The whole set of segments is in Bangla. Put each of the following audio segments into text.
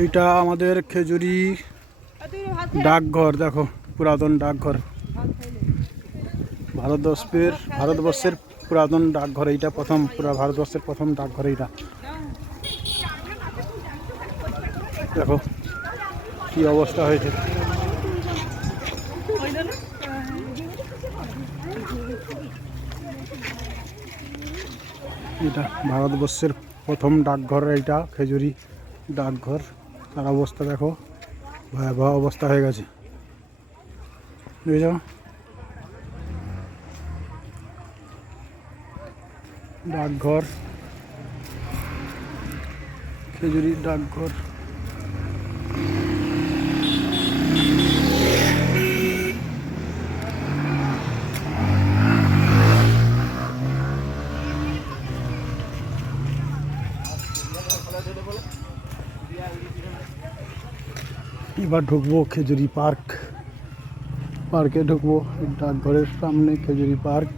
এইটা আমাদের খেজুরি ডাকঘর, দেখো পুরাতন ডাকঘর, ভারতবর্ষের পুরাতন ডাকঘর। এইটা প্রথম, পুরা ভারতবর্ষের প্রথম ডাকঘর এইটা। দেখো কি অবস্থা হয়েছে। এটা ভারতবর্ষের প্রথম ডাকঘর, এইটা খেজুরি ডাকঘর। তার অবস্থা দেখো, ভয়াবহ অবস্থা হয়ে গেছে, বুঝেছ। ডাকঘর, খেজুরি ডাকঘর। এবার ঢুকবো খেজুরি পার্কে ঢুকবো। ডাকঘরের সামনে খেজুরি পার্ক।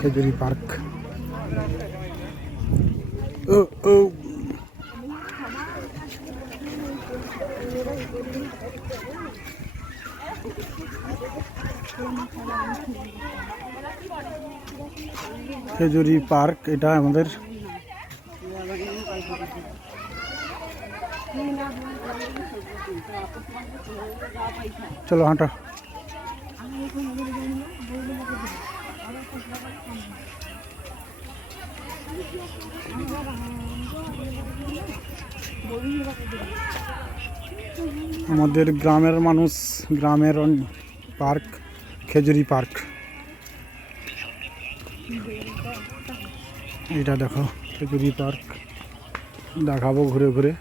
খেজুরি পার্ক। ও ও খেজুরি পার্ক, এটা আমাদের। চলো হাঁটো। আমাদের গ্রামের মানুষ, গ্রামের পার্ক খেজুরি পার্ক। এটা দেখো খেজুরি পার্ক, দেখাবো ঘুরে ঘুরে।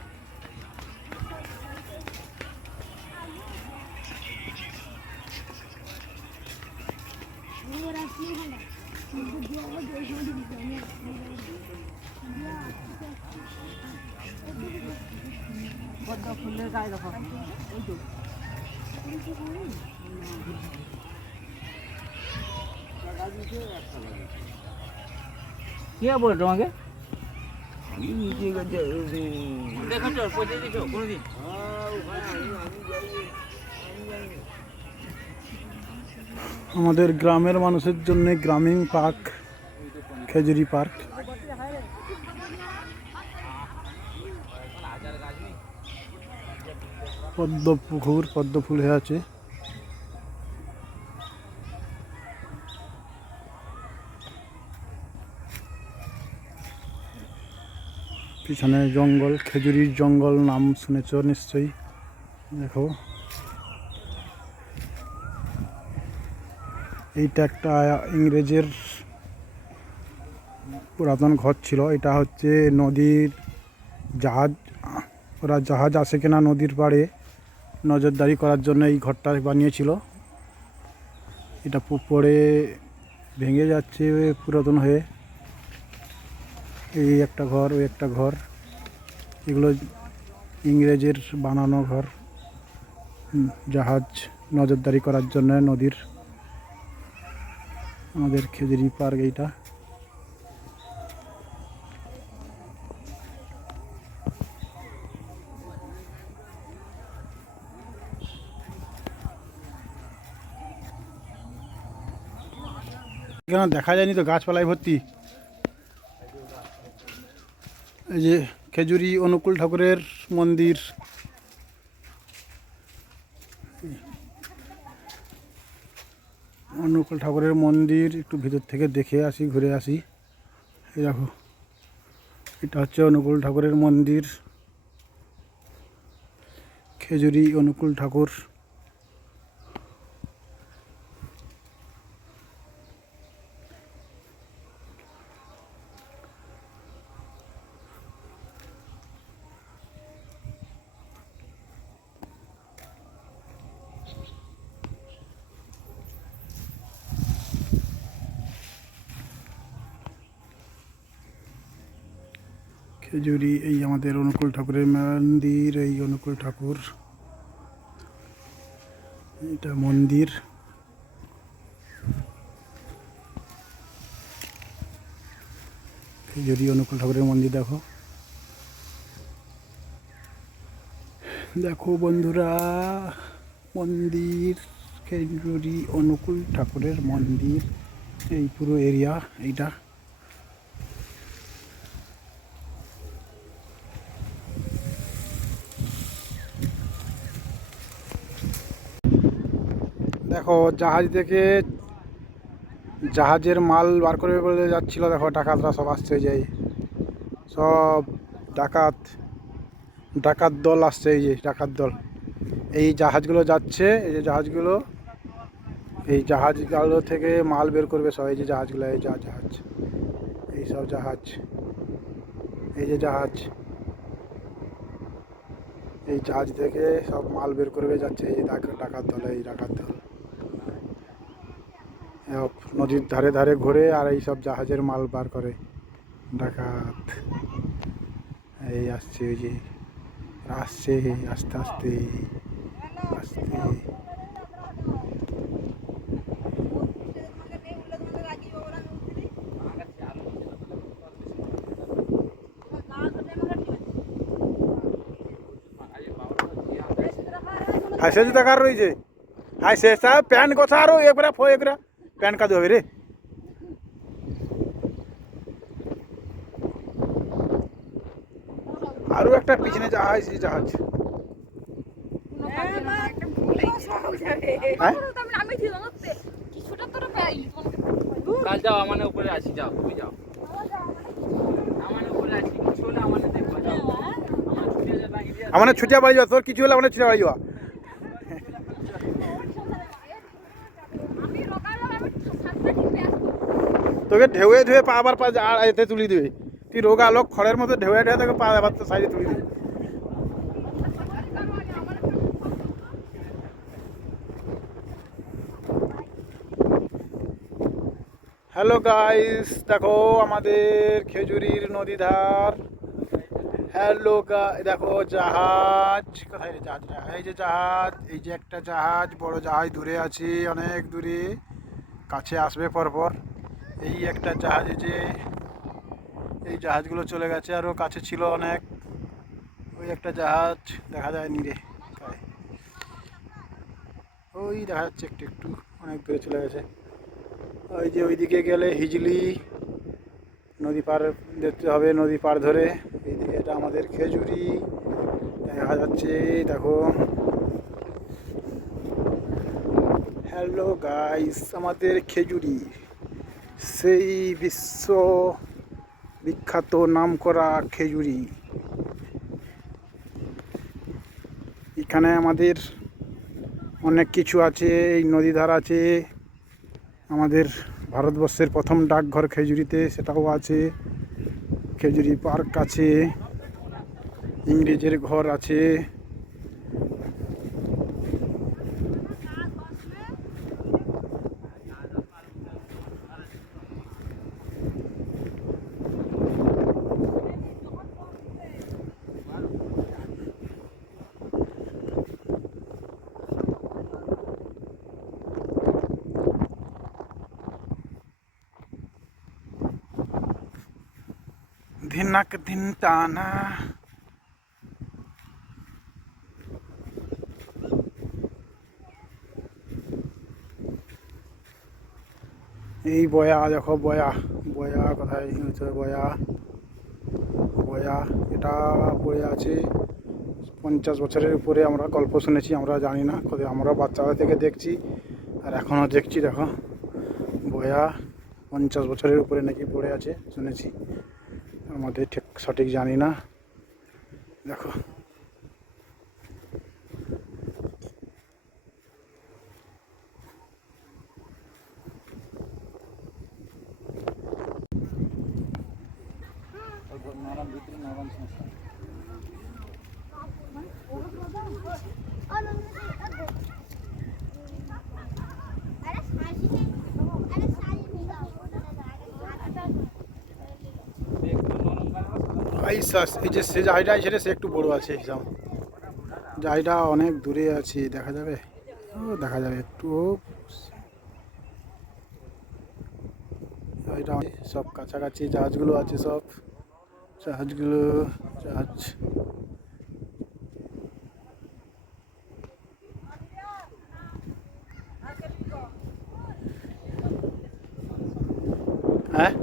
কে বলে তোমাকে? আমাদের গ্রামের মানুষের জন্য গ্রামীণ পার্ক খেজুরি পার্ক। পদ্ম পুকুর, পদ্ম ফুল হয়ে আছে। পিছনে জঙ্গল, খেজুরির জঙ্গল নাম শুনেছ নিশ্চয়ই। দেখো এইটা একটা ইংরেজের পুরাতন ঘর ছিল। এটা হচ্ছে নদীর জাহাজ, ওরা জাহাজ আসে কিনা নদীর পাড়ে নজরদারি করার জন্য এই ঘরটা বানিয়েছিল। এটা পড়ে ভেঙে যাচ্ছে পুরাতন হয়ে। এই একটা ঘর, ওই একটা ঘর, এগুলো ইংরেজের বানানো ঘর, জাহাজ নজরদারি করার জন্য নদীর। আমাদের খেজুরি পার্ক এইটা। এখানে দেখা যায়নি তো, গাছপালায় ভর্তি। এই যে খেজুরি অনুকূল ঠাকুরের মন্দির। অনুকূল ঠাকুরের মন্দির একটু ভিতর থেকে দেখে আসি, ঘুরে আসি। এই দেখো এটা হচ্ছে অনুকূল ঠাকুরের মন্দির, খেজুরি অনুকূল ঠাকুর। খেজুরি, এই আমাদের অনুকূল ঠাকুরের মন্দির। এই অনুকূল ঠাকুর, এটা মন্দির। যদি অনুকূল ঠাকুরের মন্দির দেখো, দেখো বন্ধুরা মন্দির, খেজুরি অনুকূল ঠাকুরের মন্দির, এই পুরো এরিয়া এইটা। দেখো জাহাজ থেকে জাহাজের মাল বার করে বলে যাচ্ছিল, দেখো ডাকাতরা সব আসছে, যে সব ডাকাত ডাকাত দল আসছে, এই যে ডাকাত দল, এই জাহাজগুলো যাচ্ছে, এই যে জাহাজগুলো, এই জাহাজগুলো থেকে মাল বের করবে সব, এই যে জাহাজগুলো, এই জাহাজ, এই সব জাহাজ, এই যে জাহাজ, এই জাহাজ থেকে সব মাল বের করবে যাচ্ছে, এই ডাকাত দল, এই ডাকাত দল নদীর ধারে ধারে ঘুরে আর এই সব জাহাজের মাল বার করে ডাকাত। এই আসছে, ওই যে আসছে আস্তে আস্তে আস্তে। হাসে জুতা কার রয়েছে, হাসে সাহেব প্যান্ট কথা আরো একবার একবার প্যান্ট কাজ হবে রে। আরো একটা পিছনে জাহাজ, জাহাজ, যাও আমার উপরে আসি, যাও তুমি যাও আমার উপরে আসি, কিছু হলে আমার দেখবা, যাও আমার ছুটিয়া বাড়ি যাওয়া, তোর কিছু হলে আমার ছুটিয়া বাড়ি যাওয়া। তোকে ঢেউয়ে ধুয়ে পা আবার পা এতে তুলি দিবে, তুই রোগা লোক খড়ের মতো ঢেউয়ে ঢেউয়ে তোকে পা আবার সাইডে তুলি দিবে। হ্যালো গাইস, দেখো আমাদের খেজুরির নদী ধার। হ্যালো দেখো জাহাজ, কোথায় রে জাহাজটা, এই যে জাহাজ, এই যে একটা জাহাজ, বড় জাহাজ দূরে আছে, অনেক দূরে, কাছে আসবে পরপর। এই একটা জাহাজ, এই যে এই জাহাজগুলো চলে গেছে, আরও কাছে ছিল অনেক, ওই একটা জাহাজ দেখা যায়নি রে, ওই দেখা যাচ্ছে একটু একটু, অনেক দূরে চলে গেছে। ওই যে ওইদিকে গেলে হিজলি নদী পার দেখতে হবে, নদী পার ধরে এইদিকে, এটা আমাদের খেজুরি দেখা যাচ্ছে, দেখো। হ্যালো গাইস, আমাদের খেজুরি সেই বিশ্ব বিখ্যাত নামকরা খেজুরি, এখানে আমাদের অনেক কিছু আছে, এই নদী ধার আছে, আমাদের ভারতবর্ষের প্রথম ডাকঘর খেজুরিতে, সেটাও আছে, খেজুরি পার্ক আছে, ইংরেজের ঘর আছে। ধিনাক দিন টানা, এই বয়া, দেখো বয়া, বয়া কোথায় হচ্ছে, বয়া, বয়া এটা পড়ে আছে 50 বছরের উপরে, আমরা গল্প শুনেছি, আমরা জানি না, আমরা বাচ্চারা থেকে দেখছি আর এখনও দেখছি, দেখো বয়া 50 বছরের উপরে নাকি পড়ে আছে শুনেছি, আমাদের ঠিক সঠিক জানি না, দেখো। এই যে সে জায়গা, সেটা সে একটু বড় আছে, হিসাব জায়গা অনেক দূরে আছে, দেখা যাবে, ও দেখা যাবে একটু, এটা সব কাছাকাছি জাহাজগুলো আছে, সব জাহাজগুলো জাহাজ। হ্যাঁ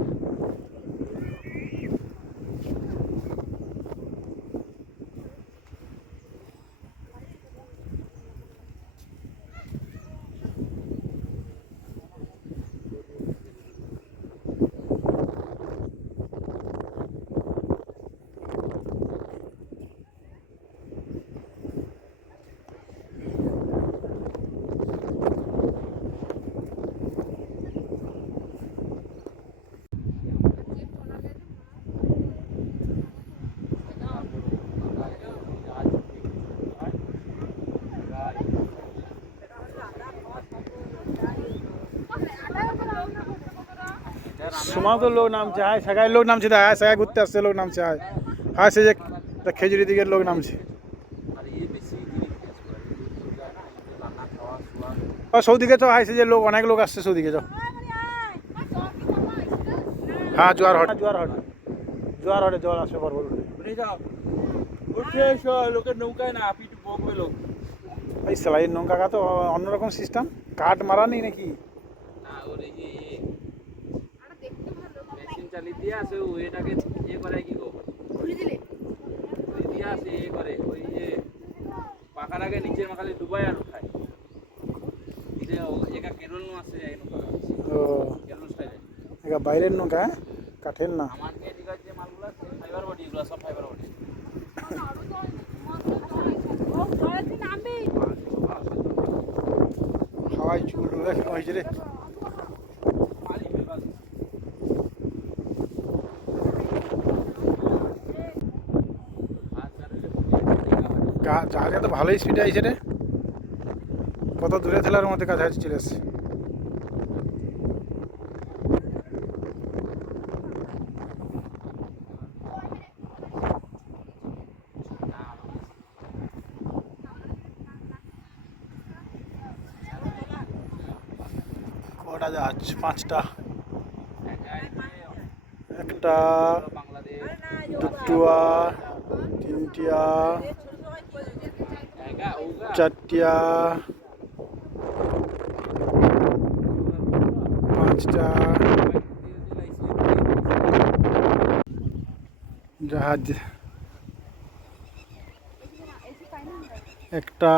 সময় তো লোক নামছে, হায় সাগায় লোক নামছে, হায় সাগায় ঘুরতে আসছে লোক নামছে, হায় হায় সে যে খেজুরি দিকের লোক নামছে। সৌদিকে তো হায় সে যে লোক, অনেক লোক আসছে সৌদিকে যাও। হ্যাঁ জোয়ার হট, জোয়ার হট, জোয়ার হটে জল আসবে বরবর। লোকের নৌকায় না পিঠ বকবে লোক। এই সেলাইয়ের নৌকা তো অন্যরকম সিস্টেম, কাঠ মারা নেই নাকি? না ওর এই যে মেশিন চালিয়ে দিয়ে আসে, ওইটাকে ইয়ে করে কি গো ঘুরে দিলে ঘুরে দিয়ে আসে ইয়ে করে, ওই যে পাখাটাকে নিচের মাখালে ডুবাই আর উঠায়। এটা একা কেরল নো আছে, এই নৌকা ও কেরল স্টাইলে। এটা বাইরের নৌকা, কাঠের না। আমার কে দিকে যে মালগুলো ফাইবার বডি, এগুলো সব ফাইবার বডি। হাওয়াই চুল দেখো হয়েছে রে। জাহাজে তো ভালোই স্পিডে আইছে রে, কত দূরে থেলার মধ্যে কাছাকাছি চলে আসছে। কটা জাহাজ? 5টা, একটা, দুটোয়া, তিনটিয়া, চারটিয়া, 5টা জাহাজ, একটা,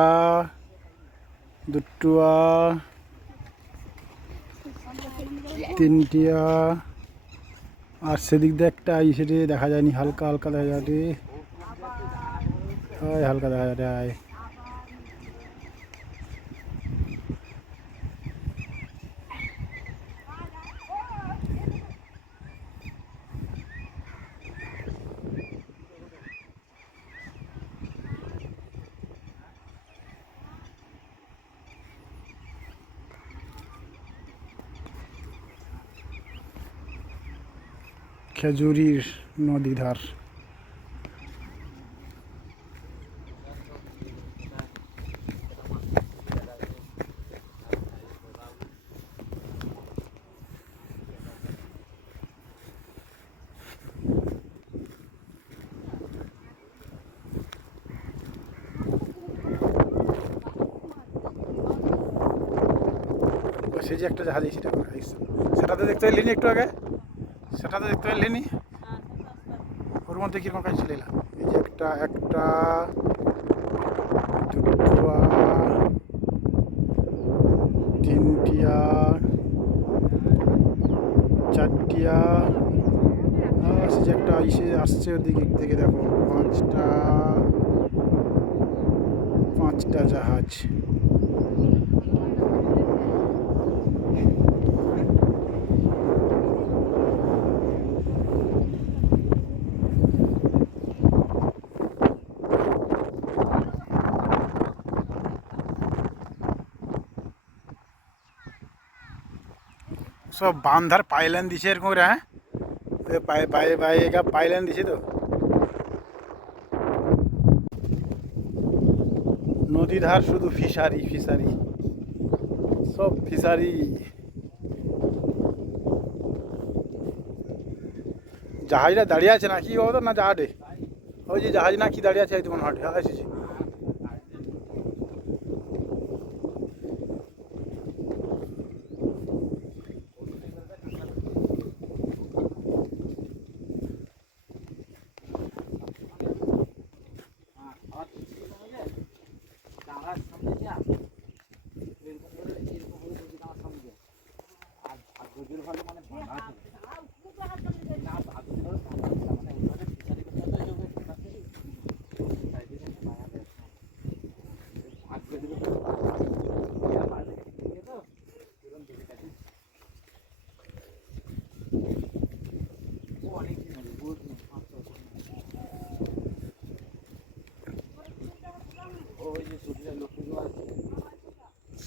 দুটোয়া, তিনটিয়া, আর সেদিক দিয়ে একটা সেটি দেখা যায়নি, হালকা হালকা দেখা যাবে, হালকা দেখা যায়। খেজুরির নদী ধার। সে যে একটা জাহাজ, সেটাতে দেখতে পেলেনি একটু আগে, সেটাতে দেখতে পেলেনি, ওর মধ্যে কিরকম কাজ ছিল। এই যে একটা, একটা, দুটোয়া, তিনটিয়া, চারটিয়া, সে যে একটা আসছে ওদিকে থেকে দেখো, 5টা জাহাজ। সব বান্ধার পাইলাইন দিছে এরকম করে, হ্যাঁ পাইলাইন দিছে তো। নদী ধার শুধু ফিশারি ফিশারি, সব ফিশারি। জাহাজটা দাঁড়িয়ে আছে না কি বলতো না জাহাজে ওই যে জাহাজ না কি দাঁড়িয়ে আছে এই তো মনে হয় এসেছি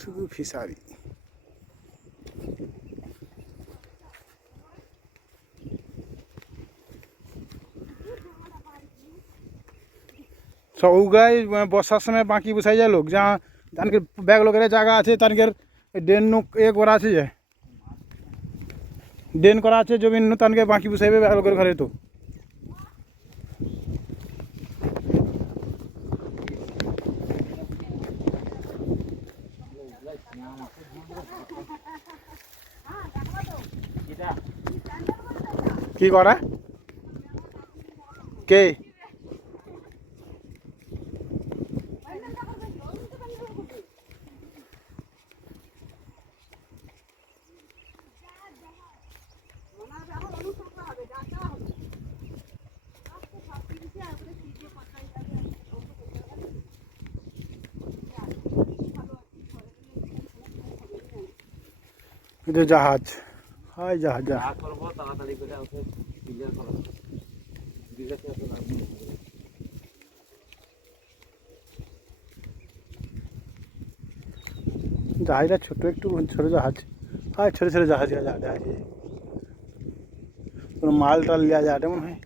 শুধু ফিশারি সৌগায় বর্ষার সময় বাকি বসাই যায় লোক যা তানকে ব্যাগ লোকের জায়গা আছে তানকের ড্রেন করা আছে যে ড্রেন করা আছে জমিন তানকে বাকি বসাইবে ব্যাগ লোকের ঘরে তো কি করা কে এটা জাহাজ হাই জাহাজ যা করবো তাড়াতাড়ি করে ওকে ক্লিয়ার করো বিলেতে এত লাভ নেই জাহাজটা ছোট একটু ছোট জাহাজ হ্যাঁ ছোট ছোট জাহাজ জাহাজ কোনো মাল টাল লিয়া যায় মনে হয়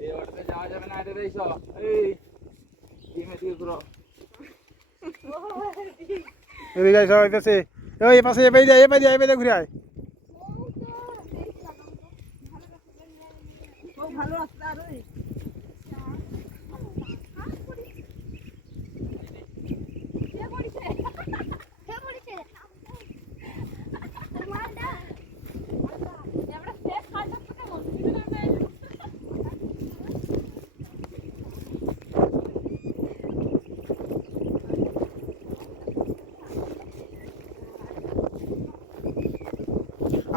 এই ওটাতে যাওয়া যাবে না এটা এইসব এই ডিমে দিয়ে করো এদিকে সব হইতেছে ওই পাশে এপাই ঘুরে আয় ভালো রাস্তা আর ওই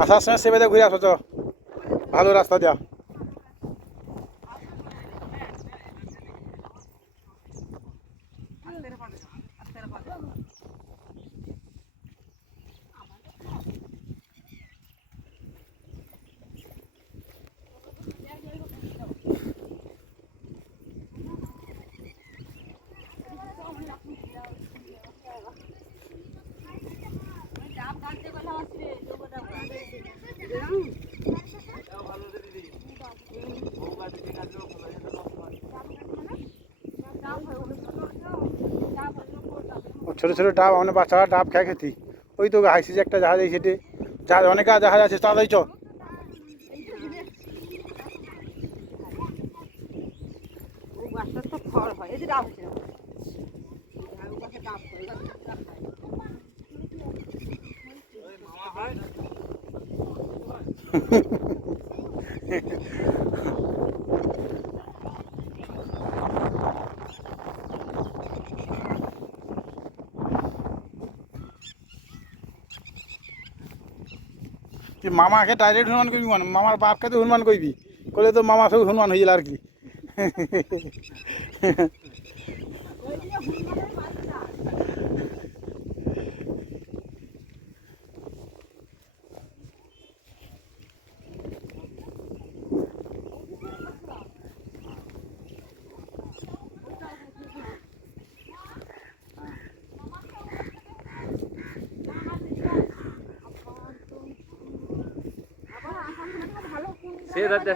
আসার সময় সেবেদে ঘুরে আসো তো ভালো রাস্তা দেওয়া ছোটো ছোটো ডাব আমাদের বাচ্চারা ডাব খেয়ে খেতি ওই তো হাইসি যে একটা জাহাজ এই সেটে জাহাজ অনেক জাহাজ আছে তাড়াতাড়ি চ ফল হয় এই যে ডাব মামাকে ডাইরেক্ট হনুমান করবি মানে মামার বাপকে তো হনুমান করবি করলে তো মামা সব হনুমান হয়ে গেল আর কি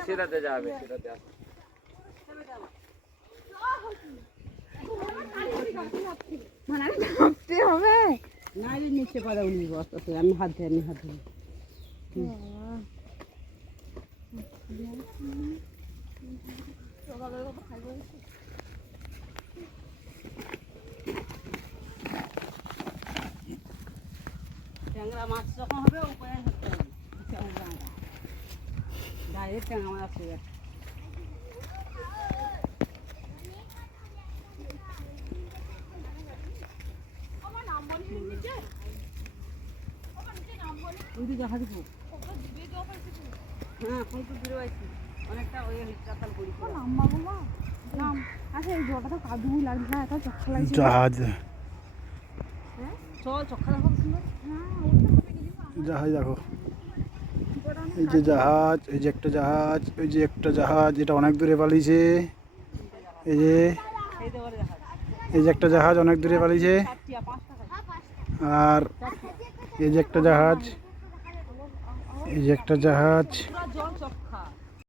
সেরাতে যাবে সেরাতে মানে হবে না নিচে পারে উনি বস্তাতে আমি হাত ধরে ট্যাংরা মাছ যখন হবে উপায় হতে হবে ডাইরেক্ট ট্যাংরা মাছ আসবে ওই দেখা দিব হ্যাঁ এখন তো দূরে আছি অনেকটা ওই চাতাল করি নাম আচ্ছা এই জলটা তো কাদুই লাগছে না এটা চক্কা লাগছে জাহাজ হ্যাঁ চল চক্কা দেখো সুন্দর জাহাজ দেখো, এই যে জাহাজ, এই যে একটা জাহাজ, ওই যে একটা জাহাজ, এটা অনেক দূরে পালিয়েছে। এই যে এই তো বলে দেখা এই যে একটা জাহাজ অনেক দূরে পালিয়েছে। 5 টাকা আর এই যে একটা জাহাজ, এই যে একটা জাহাজ, পুরো জল চক্কা